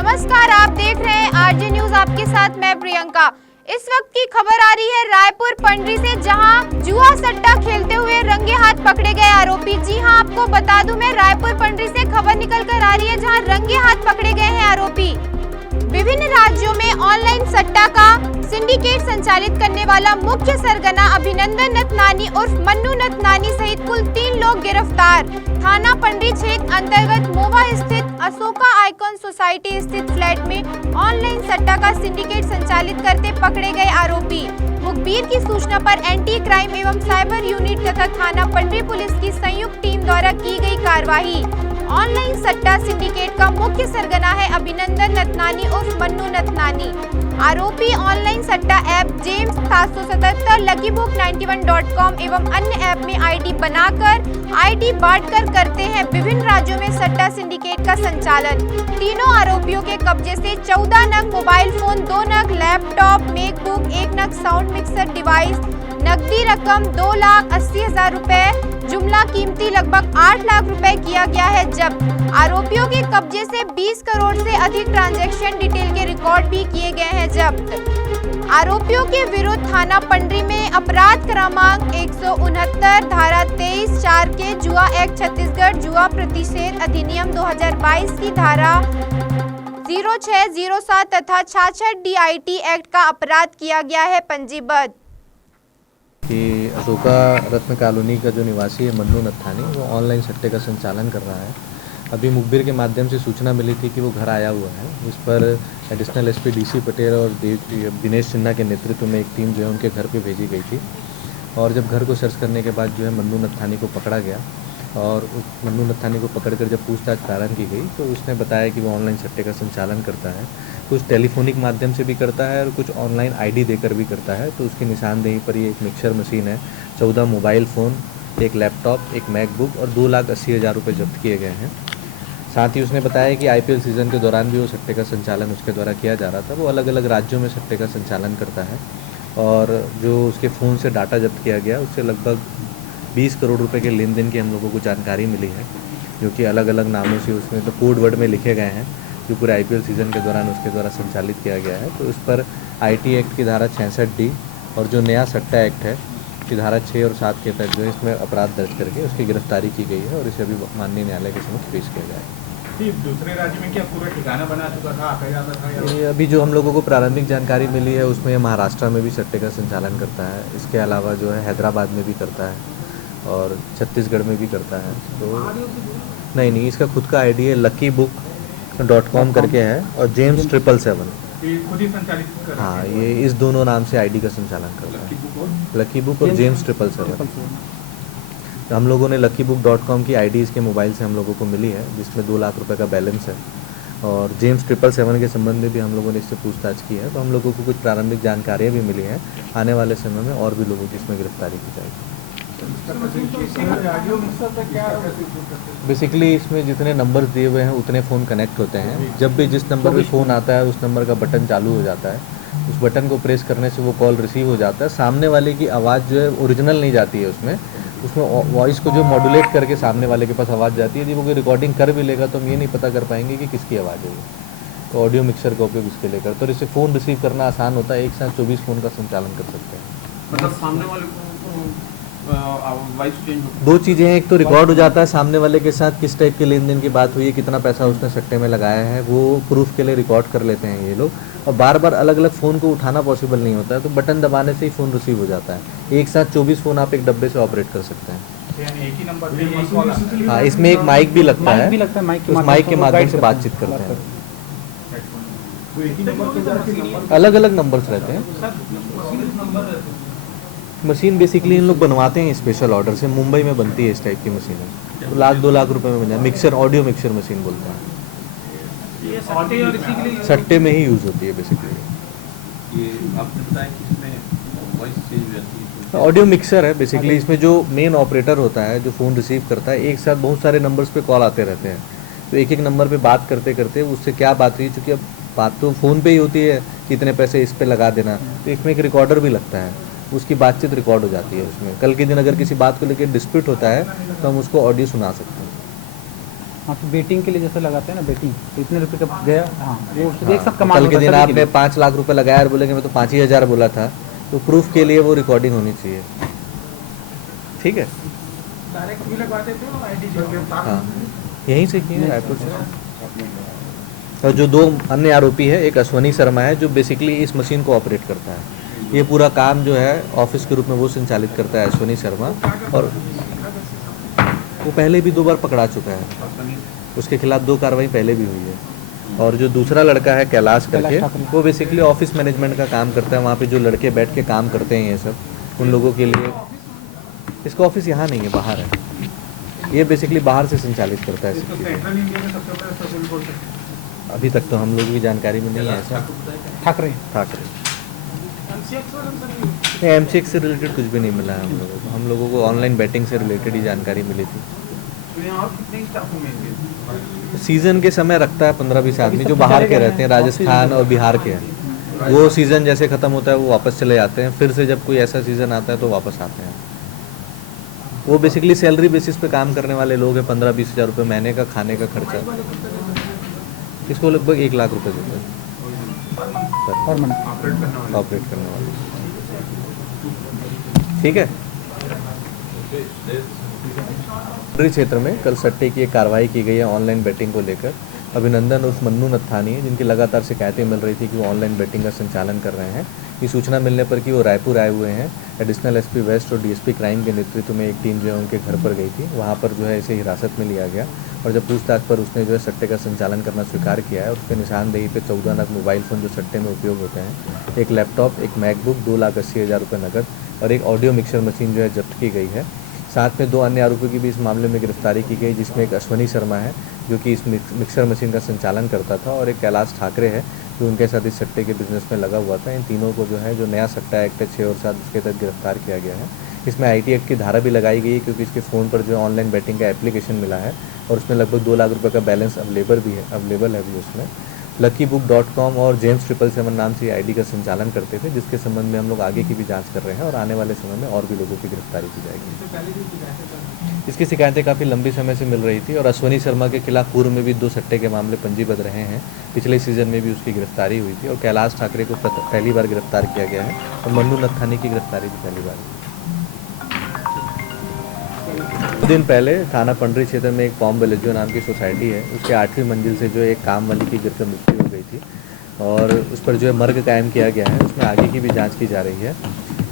नमस्कार, आप देख रहे हैं आरजे न्यूज। आपके साथ मैं प्रियंका। इस वक्त की खबर आ रही है रायपुर पंडरी से, जहां जुआ सट्टा खेलते हुए रंगे हाथ पकड़े गए आरोपी। जी हां, आपको बता दूं मैं, रायपुर पंडरी से खबर निकल कर आ रही है जहां रंगे हाथ पकड़े गए हैं आरोपी। विभिन्न राज्यों में ऑनलाइन सट्टा का सिंडिकेट संचालित करने वाला मुख्य सरगना अभिनंदन नथनानी उर्फ मन्नू नथनानी सहित कुल 3 लोग गिरफ्तार। थाना पंडरी क्षेत्र अंतर्गत मोवा स्थित अशोका आइकॉन सोसाइटी स्थित फ्लैट में ऑनलाइन सट्टा का सिंडिकेट संचालित करते पकड़े गए आरोपी। मुखबिर की सूचना पर एंटी क्राइम एवं साइबर यूनिट तथा थाना पंडरी पुलिस की संयुक्त टीम द्वारा की गई कार्रवाई। ऑनलाइन सट्टा सिंडिकेट का मुख्य सरगना है अभिनंदन नथनानी उर्फ मन्नू नथनानी। आरोपी ऑनलाइन सट्टा app James 777, lucky book 91.com एवं अन्य ऐप में आईडी बनाकर आईडी बांटकर करते हैं विभिन्न राज्यों में सट्टा सिंडिकेट का संचालन। तीनों आरोपियों के कब्जे से 14 नग मोबाइल फोन, 2 नग लैपटॉप, मैकबुक, 1 नग साउंड मिक्सर डिवाइस, नकदी रकम 2,80,000 रुपए, जुमला कीमती लगभग 8 लाख रुपए किया गया है जब्त। आरोपियों के कब्जे से 20 करोड़ से अधिक ट्रांजैक्शन डिटेल के रिकॉर्ड भी किए गए हैं जब्त। आरोपियों के विरुद्ध थाना पंडरी में अपराध क्रमांक 169 धारा 23(4) के जुआ एक्ट छत्तीसगढ़ जुआ प्रतिषेध अधिनियम 2022 की धारा 0607 तथा 66 DIT एक्ट का अपराध किया गया है पंजीबद्ध। कि अशोका रत्न कॉलोनी का जो निवासी है मन्नू नथानी, वो ऑनलाइन सट्टे का संचालन कर रहा है। अभी मुखबिर के माध्यम से सूचना मिली थी कि वो घर आया हुआ है। इस पर एडिशनल SP DC पटेल और दिनेश सिन्हा के नेतृत्व में एक टीम जो है उनके घर पे भेजी गई थी। और जब घर को सर्च करने के बाद जो है मन्नू नथानी को पकड़ा गया और उस मन्नू नथानी को पकड़कर जब पूछताछ प्रारंभ की गई तो उसने बताया कि वो ऑनलाइन सट्टे का संचालन करता है। कुछ टेलीफोनिक माध्यम से भी करता है और कुछ ऑनलाइन ID देकर भी करता है। तो उसकी निशानदेही पर ये एक मिक्सर मशीन है, 14 मोबाइल फ़ोन, एक लैपटॉप, एक मैकबुक और 2,80,000 रुपये जब्त किए गए हैं। साथ ही उसने बताया कि IPL सीज़न के दौरान भी वो सट्टे का संचालन उसके द्वारा किया जा रहा था। वो अलग अलग राज्यों में सट्टे का संचालन करता है और जो उसके फ़ोन से डाटा जब्त किया गया उससे लगभग 20 करोड़ रुपए के लेन देन की हम लोगों को जानकारी मिली है, जो कि अलग अलग नामों से उसमें तो कोड वर्ड में लिखे गए हैं, जो पूरे IPL सीज़न के दौरान उसके द्वारा संचालित किया गया है। तो इस पर IT एक्ट की धारा 66D और जो नया सट्टा एक्ट है की धारा 6 और 7 के तहत जो है इसमें अपराध दर्ज करके उसकी गिरफ्तारी की गई है और इसे अभी माननीय न्यायालय के समक्ष पेश किया जाएगा। दूसरे राज्य में क्या पूरा ठिकाना बना चुका था, आता जाता था? ये अभी जो हम लोगों को प्रारंभिक जानकारी मिली है उसमें महाराष्ट्र में भी सट्टे का संचालन करता है। इसके अलावा जो है हैदराबाद में भी करता है और छत्तीसगढ़ में भी करता है। तो नहीं, इसका खुद का ID है, luckybook.com करके है और जेम्स 777 खुद ही संचालित कर रहा है। हाँ, ये इस दोनों नाम से ID का संचालन करता है, लकी बुक और जेम्स 777। हम लोगों ने luckybook.com की ID इसके मोबाइल से हम लोगों को मिली है, जिसमें 2 लाख रुपए का बैलेंस है और जेम्स 777 के संबंध में भी हम लोगों ने इससे पूछताछ की है। तो हम लोगों को कुछ प्रारंभिक जानकारियाँ भी मिली हैं। आने वाले समय में और भी लोगों की इसमें गिरफ्तारी की जाएगी। बेसिकली इसमें जितने नंबर्स दिए हुए हैं उतने फ़ोन कनेक्ट होते हैं। जब भी जिस नंबर पे फ़ोन आता है उस नंबर का बटन चालू हो जाता है, उस बटन को प्रेस करने से वो कॉल रिसीव हो जाता है। सामने वाले की आवाज़ जो है ओरिजिनल नहीं जाती है, उसमें वॉइस को जो मॉड्यूलेट करके सामने वाले के पास आवाज़ जाती है। यदि वो कोई रिकॉर्डिंग कर भी लेगा तो हम ये नहीं पता कर पाएंगे कि किसकी आवाज़ है। तो ऑडियो मिक्सर का उपयोग इसके लिए करते और इससे फ़ोन रिसीव करना आसान होता है। एक साथ 24 फ़ोन का संचालन कर सकते हैं। मतलब सामने वाले को वॉइस चेंज हो, 2 चीज़ें हैं, एक तो रिकॉर्ड हो जाता है सामने वाले के साथ किस टाइप के लेन देन की बात हुई है, कितना पैसा उसने सट्टे में लगाया है, वो प्रूफ के लिए रिकॉर्ड कर लेते हैं ये लोग। और बार बार अलग अलग फ़ोन को उठाना पॉसिबल नहीं होता है, तो बटन दबाने से ही फ़ोन रिसीव हो जाता है। एक साथ 24 फ़ोन आप एक डब्बे से ऑपरेट कर सकते हैं। यानी एक ही नंबर पे हाँ, इसमें एक माइक भी लगता है, उस माइक के माध्यम से बातचीत करते हैं। अलग अलग नंबर्स रहते हैं। मशीन बेसिकली इन लोग बनवाते हैं स्पेशल ऑर्डर से, मुंबई में बनती है इस टाइप की मशीन है। तो 1-2 लाख रुपए में बन जाए। मिक्सर, ऑडियो मिक्सर मशीन बोलते हैं। सट्टे में ही यूज़ होती है बेसिकली। ये आपने बताया कि इसमें वॉइस चेंज हो जाती है। ऑडियो मिक्सर है बेसिकली। इसमें जो मेन ऑपरेटर होता है जो फ़ोन रिसीव करता है, एक साथ बहुत सारे नंबर्स पे कॉल आते रहते हैं। तो एक एक नंबर पे बात करते करते उससे क्या बात हुई, चूँकि अब बात तो फ़ोन पे ही होती है कि इतने पैसे इस पे लगा देना, तो इसमें एक रिकॉर्डर भी लगता है, उसकी बातचीत रिकॉर्ड हो जाती है उसमें। कल के दिन अगर किसी बात को लेकर डिस्प्यूट होता है तो हम उसको ऑडियो सुना सकते हैं। हाँ तो बेटिंग के लिए जैसे लगाते हैं ना बेटिंग, तो इतने रुपए का गया, हाँ वो एक साथ कमा कल के होता है दिन सभी के आपने लिए। 5 लाख रुपए लगाया और बोलेंगे मैं तो 5 ही हज़ार बोला था, तो प्रूफ के लिए वो रिकॉर्डिंग होनी चाहिए। ठीक है, डायरेक्ट भी लगवाते थे और आईडी जो हाँ यहीं से किए हैं, रायपुर से। और जो 2 अन्य आरोपी है, एक अश्वनी शर्मा है जो बेसिकली इस मशीन को ऑपरेट करता है। ये पूरा काम जो है ऑफिस के रूप में वो संचालित करता है अश्वनी शर्मा, और वो पहले भी 2 बार पकड़ा चुका है, उसके खिलाफ 2 कार्रवाई पहले भी हुई है। और जो दूसरा लड़का है कैलाश करके, ठाकुर। वो बेसिकली ऑफिस मैनेजमेंट का काम करता है। वहाँ पे जो लड़के बैठ के काम करते हैं ये सब, उन लोगों के लिए, इसका ऑफिस यहाँ नहीं है, बाहर है। ये बेसिकली बाहर से संचालित करता है इसको सब चीज़ें। सेंट्रल इंडिया में सबसे बड़ा स्कूल बोलते हैं। अभी तक तो हम लोगों की जानकारी में नहीं है ऐसा। ठाकरे ठाकरे MCX वाला सर ये MCX से रिलेटेड कुछ भी नहीं मिला है हम लोगों को। हम लोगों को ऑनलाइन बैटिंग से रिलेटेड ही जानकारी मिली थी। तो यहाँ और कितने स्टाफ होंगे? सीज़न के समय रखता है 15-20 आदमी जो बाहर के रहते हैं, राजस्थान और बिहार के हैं। वो सीज़न जैसे ख़त्म होता है वो वापस चले जाते हैं, फिर से जब कोई ऐसा सीज़न आता है तो वापस आते हैं। वो बेसिकली सैलरी बेसिस पे काम करने वाले लोग हैं। 15-20 हज़ार रुपये महीने का खाने का खर्चा, इसको लगभग 1 लाख रुपये देते हैं और मन ऑपरेट करने वाले ऑपरेट करने वाले। ठीक है, क्षेत्र में कल सट्टे की एक कार्रवाई की गई है ऑनलाइन बेटिंग को लेकर। अभिनंदन उर्फ मन्नू नत्थानी है, जिनकी लगातार शिकायतें मिल रही थी कि वो ऑनलाइन बेटिंग का संचालन कर रहे हैं। ये सूचना मिलने पर कि वो रायपुर आए हुए हैं। एडिशनल SP वेस्ट और DSP क्राइम के नेतृत्व में एक टीम जो है उनके घर पर गई थी। वहाँ पर जो है इसे हिरासत में लिया गया और जब पूछताछ पर उसने जो है सट्टे का संचालन करना स्वीकार किया है। और उसके निशानदेही पे 14 नग मोबाइल फ़ोन जो सट्टे में उपयोग होते हैं, एक लैपटॉप, एक मैकबुक, 2,80,000 रुपये नकद और एक ऑडियो मिक्सर मशीन जो है जब्त की गई है। साथ में 2 अन्य आरोपियों की भी इस मामले में गिरफ्तारी की गई, जिसमें एक अश्वनी शर्मा है जो कि इस मिक्सर मशीन का संचालन करता था, और एक कैलाश ठाकरे है जो उनके साथ इस सट्टे के बिजनेस में लगा हुआ था। इन तीनों को जो है जो नया सट्टा एक्ट है 6 और 7 उसके तहत गिरफ्तार किया गया है। इसमें IT एक्ट की धारा भी लगाई गई है, क्योंकि इसके फ़ोन पर जो ऑनलाइन बैटिंग का एप्लीकेशन मिला है और उसमें लगभग 2 लाख रुपये का बैलेंस अवेलेबल है भी उसमें। luckybook.com और James777 नाम से ID का संचालन करते थे, जिसके संबंध में हम लोग आगे की भी जांच कर रहे हैं और आने वाले समय में और भी लोगों की गिरफ्तारी की जाएगी। इसकी शिकायतें काफ़ी लंबी समय से मिल रही थी और अश्वनी शर्मा के खिलाफ पूर्व में भी 2 सट्टे के मामले पंजीबद्ध रहे हैं। पिछले सीजन में भी उसकी गिरफ्तारी हुई थी और कैलाश ठाकरे को पहली बार गिरफ्तार किया गया है और मन्नू नत्थानी की गिरफ्तारी भी पहली बार हुई। दिन पहले थाना पंडरी क्षेत्र में एक पॉम विलेजो नाम की सोसाइटी है, उसके 8वीं मंजिल से जो एक काम वाली की गिरकर मृत्यु हो गई थी और उस पर जो है मर्ग कायम किया गया है। उसमें आगे की भी जांच की जा रही है।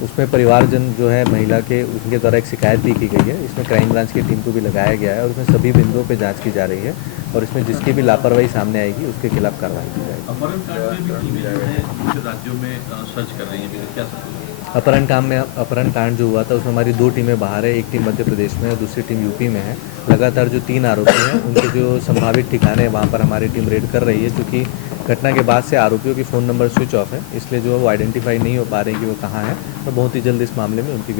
उसमें परिवारजन जो है महिला के, उनके द्वारा एक शिकायत भी की गई है। इसमें क्राइम ब्रांच की टीम को भी लगाया गया है और उसमें सभी बिंदुओं पर जाँच की जा रही है और इसमें जिसकी भी लापरवाही सामने आएगी उसके खिलाफ कार्रवाई की जाएगी। अपहरण कांड में भी टीमें जो है दूसरे राज्यों में सर्च कर रही हैं, क्या सब? अपहरण कांड जो हुआ था उसमें हमारी 2 टीमें बाहर है, एक टीम मध्य प्रदेश में और दूसरी टीम यूपी में है। लगातार जो 3 आरोपी हैं उनके जो संभावित ठिकाने हैं वहाँ पर हमारी टीम रेड कर रही है, क्योंकि घटना के बाद से आरोपियों की फ़ोन नंबर स्विच ऑफ है, इसलिए जो वो आइडेंटिफाई नहीं हो पा रहे हैं कि वो कहाँ हैं और बहुत ही जल्द इस मामले में उनकी